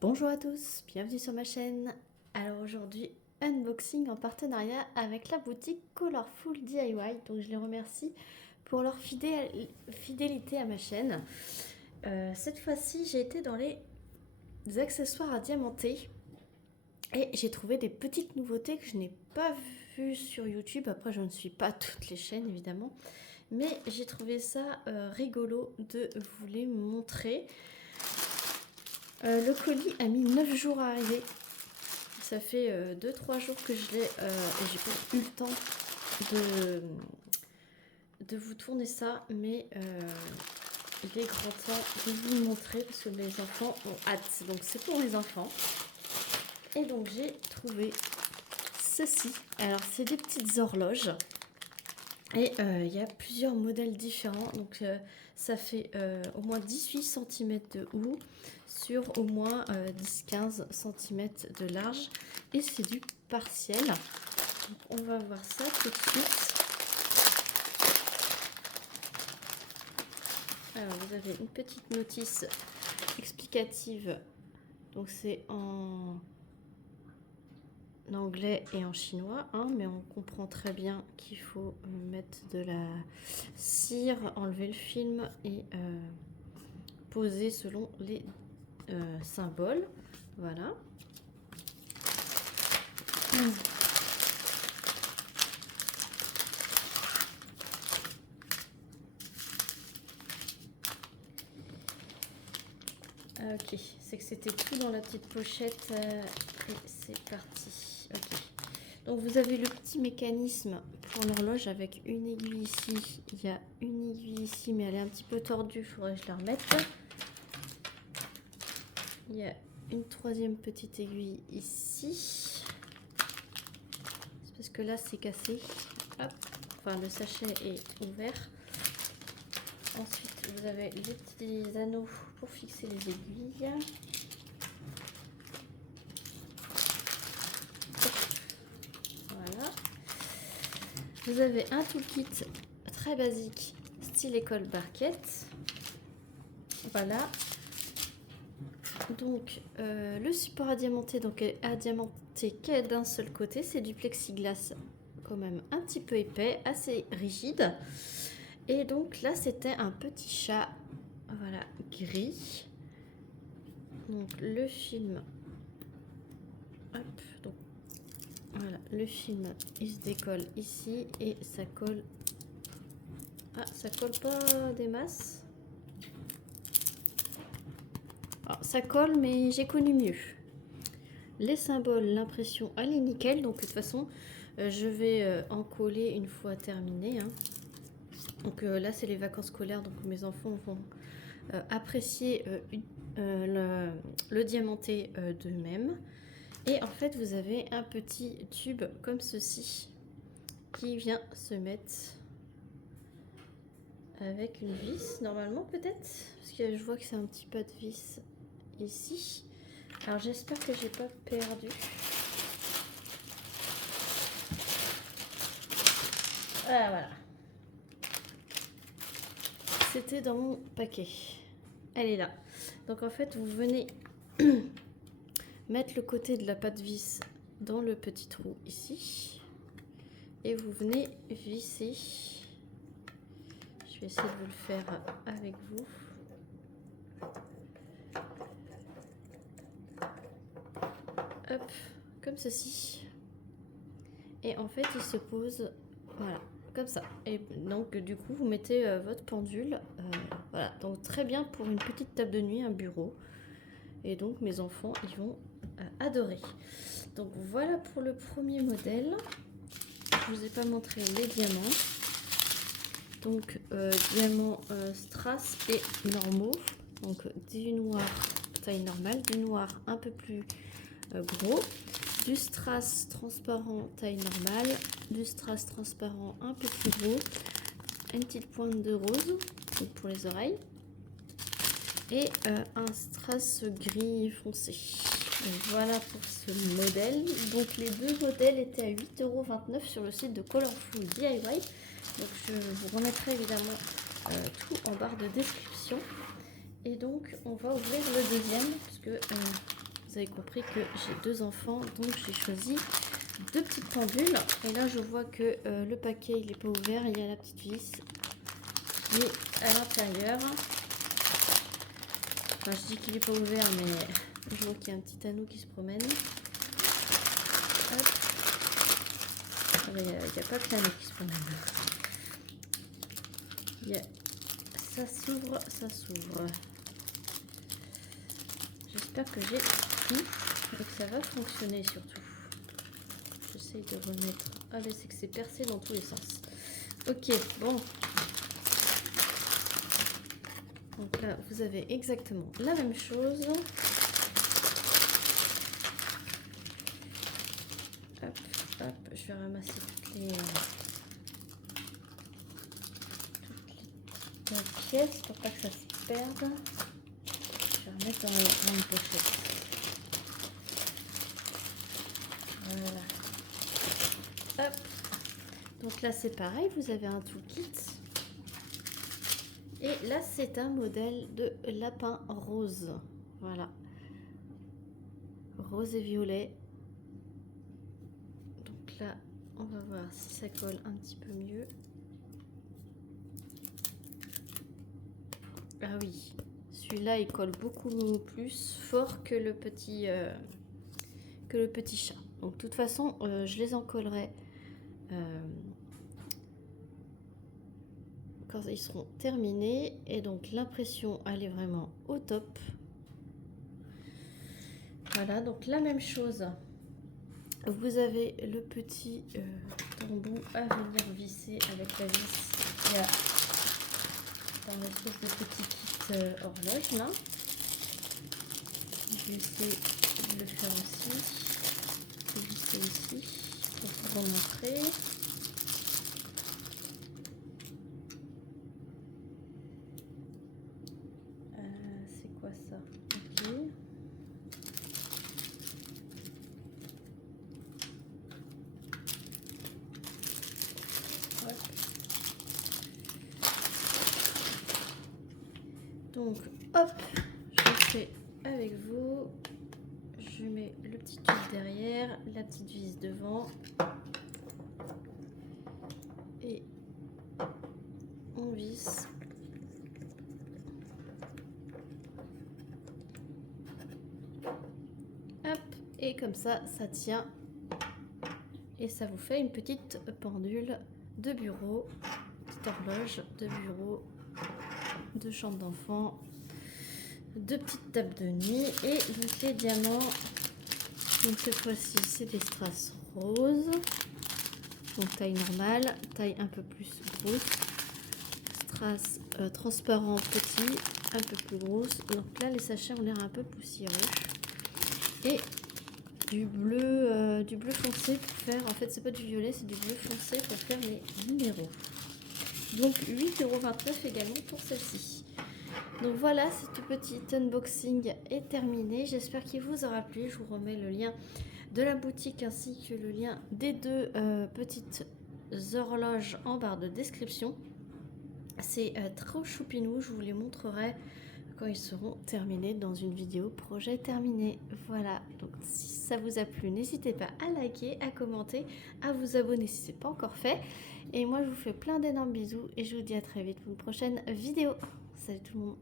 Bonjour à tous, bienvenue sur ma chaîne. Alors aujourd'hui, unboxing en partenariat avec la boutique Colorful DIY. Donc je les remercie pour leur fidélité à ma chaîne. Cette fois-ci, j'ai été dans les accessoires à diamanter et j'ai trouvé des petites nouveautés que je n'ai pas vues sur YouTube. Après, je ne suis pas toutes les chaînes évidemment, mais j'ai trouvé ça rigolo de vous les montrer. Le colis a mis 9 jours à arriver. Ça fait 2-3 jours que je l'ai et j'ai pas eu le temps de vous tourner ça, mais il est grand temps de vous le montrer parce que les enfants ont hâte. Donc c'est pour les enfants. Et donc j'ai trouvé ceci. Alors c'est des petites horloges. Et il y a plusieurs modèles différents. Donc ça fait au moins 18 cm de haut sur au moins 10-15 cm de large. Et c'est du partiel. Donc on va voir ça tout de suite. Alors vous avez une petite notice explicative. Donc c'est en anglais et en chinois, hein, mais on comprend très bien qu'il faut mettre de la cire, enlever le film et poser selon les symboles. Voilà. Ok, c'est que c'était tout dans la petite pochette et c'est parti. Ok. Donc vous avez le petit mécanisme pour l'horloge avec une aiguille ici. Il y a une aiguille ici, mais elle est un petit peu tordue, il faudrait que je la remette. Il y a une troisième petite aiguille ici. C'est parce que là c'est cassé. Hop. Enfin le sachet est ouvert. Ensuite vous avez les petits anneaux pour fixer les aiguilles. Voilà. Vous avez un toolkit très basique, style école barquette. Voilà. Donc le support à diamanter, donc à diamanter qu'à d'un seul côté, c'est du plexiglas quand même un petit peu épais, assez rigide. Et donc là c'était un petit chat, voilà, gris. Donc le film, hop, donc voilà, le film il se décolle ici et ça colle. Ah, ça colle pas des masses. Alors, ça colle, mais j'ai connu mieux. Les symboles, l'impression, elle est nickel. Donc de toute façon, je vais en coller une fois terminé, hein. Donc là, c'est les vacances scolaires, donc mes enfants vont apprécier le diamanté d'eux-mêmes. Et en fait, vous avez un petit tube comme ceci qui vient se mettre avec une vis, normalement peut-être, parce que je vois que c'est un petit pas de vis ici. Alors j'espère que j'ai pas perdu. Ah voilà. C'était dans mon paquet. Elle est là. Donc en fait, vous venez mettre le côté de la patte vis dans le petit trou ici. Et vous venez visser. Je vais essayer de vous le faire avec vous. Hop, comme ceci. Et en fait, il se pose, voilà, comme ça. Et donc, du coup, vous mettez votre pendule. Voilà, donc très bien pour une petite table de nuit, un bureau. Et donc, mes enfants, ils vont adorer. Donc, voilà pour le premier modèle. Je vous ai pas montré les diamants. Donc, diamants strass et normaux. Donc, du noir taille normale, du noir un peu plus gros, du strass transparent taille normale, du strass transparent un peu plus gros, une petite pointe de rose donc pour les oreilles et un strass gris foncé. Donc voilà pour ce modèle. Donc les deux modèles étaient à 8,29 € sur le site de Colorful DIY. Donc je vous remettrai évidemment tout en barre de description. Et donc on va ouvrir le deuxième parce que vous avez compris que j'ai 2 enfants, donc j'ai choisi 2 petites pendules. Et là, je vois que le paquet, il n'est pas ouvert. Il y a la petite vis qui est à l'intérieur. Enfin, je dis qu'il n'est pas ouvert, mais je vois qu'il y a un petit anneau qui se promène. Hop. Il n'y a pas plein d'anneaux qui se promènent. Ça s'ouvre, ça s'ouvre. J'espère que j'ai tout et que ça va fonctionner surtout. J'essaye de remettre. Ah mais c'est que c'est percé dans tous les sens. Ok, bon. Donc là, vous avez exactement la même chose. Hop, hop, je vais ramasser toutes les pièces pour pas que ça se perde. Je vais remettre dans une pochette. Voilà. Hop. Donc là c'est pareil, vous avez un toolkit. Et là c'est un modèle de lapin rose. Voilà. Rose et violet. Donc là on va voir si ça colle un petit peu mieux. Ah oui, celui-là il colle beaucoup plus fort que le petit chat. Donc de toute façon je les encollerai quand ils seront terminés. Et donc l'impression elle est vraiment au top. Voilà, donc la même chose. Vous avez le petit tambour à venir visser avec la vis. Il y a un espèce de petit kit horloge là. Je vais essayer de le faire aussi. C'est visser ici pour vous remontrer. C'est quoi ça? Ok. Donc, hop, je fais avec vous. Je mets le petit tube derrière, la petite vis devant. Et on visse. Hop, et comme ça, ça tient. Et ça vous fait une petite pendule de bureau, petite horloge de bureau, de chambre d'enfant, de petites tables de nuit. Et donc les diamants, donc cette fois-ci c'est des strass roses, donc taille normale, taille un peu plus grosse, strass transparent petit, un peu plus grosse. Donc là les sachets ont l'air un peu poussiéreux. Et du bleu foncé pour faire, en fait c'est pas du violet, c'est du bleu foncé pour faire les numéros. Donc 8,29 € également pour celle-ci. Donc voilà, ce petit unboxing est terminé. J'espère qu'il vous aura plu. Je vous remets le lien de la boutique ainsi que le lien des 2 petites horloges en barre de description. C'est trop choupinou, je vous les montrerai quand ils seront terminés dans une vidéo projet terminé. Voilà, donc si ça vous a plu, n'hésitez pas à liker, à commenter, à vous abonner si ce n'est pas encore fait. Et moi je vous fais plein d'énormes bisous et je vous dis à très vite pour une prochaine vidéo. Salut tout le monde.